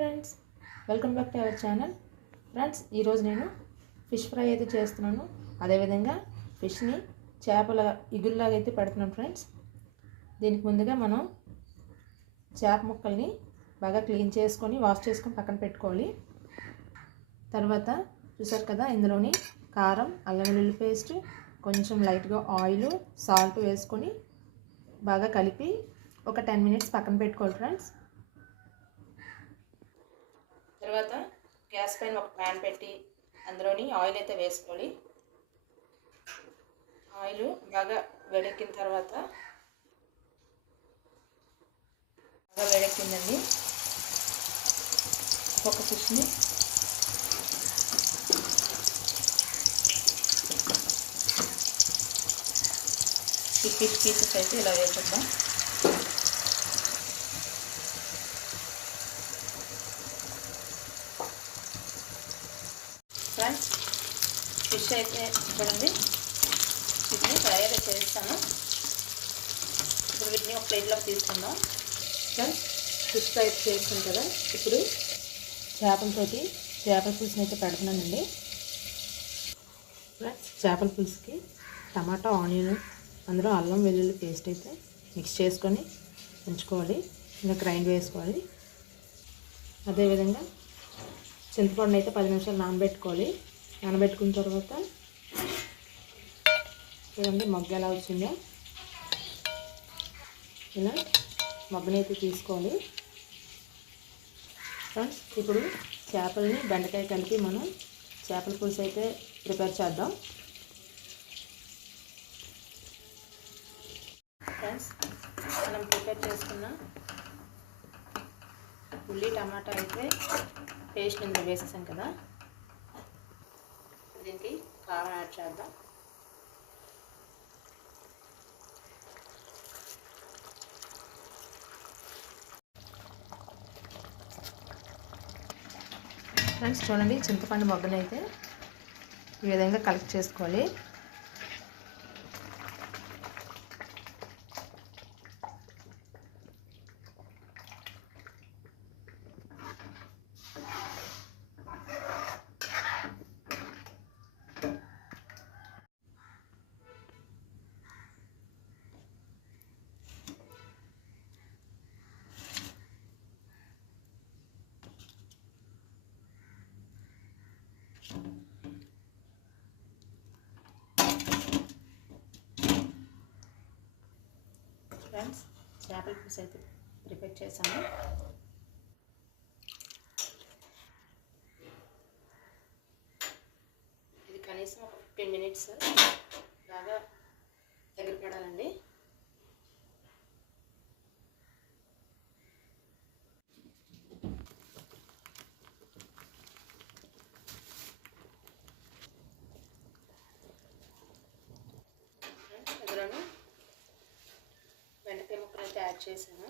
Friends, welcome back to our channel. Friends, ఈరోజు నేను fish fry అయితే చేస్తున్నాను. అదేవిధంగా ఫిష్ని చేపల ఇగురులాగా అయితే పెడుతున్నాను. ఫ్రెండ్స్, దీనికి ముందుగా మనం చేప ముక్కల్ని బాగా క్లీన్ చేసుకొని వాష్ చేసుకొని పక్కన పెట్టుకోవాలి. తర్వాత చూసారు కదా, ఇందులోని కారం, అల్లం వెల్లుల్లి పేస్ట్, కొంచెం లైట్గా ఆయిల్, సాల్ట్ వేసుకొని బాగా కలిపి ఒక 10 మినిట్స్ పక్కన పెట్టుకోవాలి. ఫ్రెండ్స్, తర్వాత గ్యాస్ పైన ఒక ప్యాన్ పెట్టి అందులోని ఆయిల్ అయితే వేసుకోవాలి. ఆయిల్ బాగా వేడెక్కిన తర్వాత బాగా వేడెక్కిందండి. ఒక ఫిష్ని ఈ ఫిష్ పీసెస్ అయితే ఇలా వేసేద్దాం. ఫ్రెండ్స్, ఫిష్ అయితే చూడండి, వీటిని ఫ్రై అయితే చేస్తాను. ఇప్పుడు వీటిని ఒక ప్లేట్లోకి తీసుకుందాం. ఫ్రెండ్స్, ఫిష్ ఫ్రై చేస్తాను కదా, ఇప్పుడు చేపల పులుసుని అయితే పెడుతున్నానండి. ఫ్రెండ్స్, చేపల పులుసుకి టమాటా, ఆనియన్, అందులో అల్లం వెల్లుల్లి పేస్ట్ అయితే మిక్స్ చేసుకొని ఉంచుకోవాలి. ఇంకా గ్రైండ్ వేసుకోవాలి. అదేవిధంగా చింతపండు అయితే 10 నిమిషాలు నానబెట్టుకోవాలి. నానబెట్టుకున్న తర్వాత చూడండి మగ్గ ఎలా వచ్చిందో, ఇలా మగ్గనైతే తీసుకోవాలి. ఫ్రెండ్స్, ఇప్పుడు చేపల్ని బెండకాయ కలిపి మనం చేపల పులుసు అయితే ప్రిపేర్ చేద్దాం. ఫ్రెండ్స్, మనం ప్రిపేర్ చేసుకున్న ఉల్లి టమాటా అయితే పేస్ట్ ఇందులో వేసేసాం కదా, దీనికి కారం యాడ్ చేద్దాం. ఫ్రెండ్స్, చూడండి చింతపండు మొగ్గనైతే ఈ విధంగా కలెక్ట్ చేసుకోవాలి. ఫ్రెండ్స్, చేపల పులుసు అయితే ప్రిపేర్ చేశాను. ఇది కనీసం ఒక 15 మినిట్స్ బాగా దగ్గర పడాలండి. ఇందులోనే బెండకాయ ముక్కలు అయితే యాడ్ చేశాను.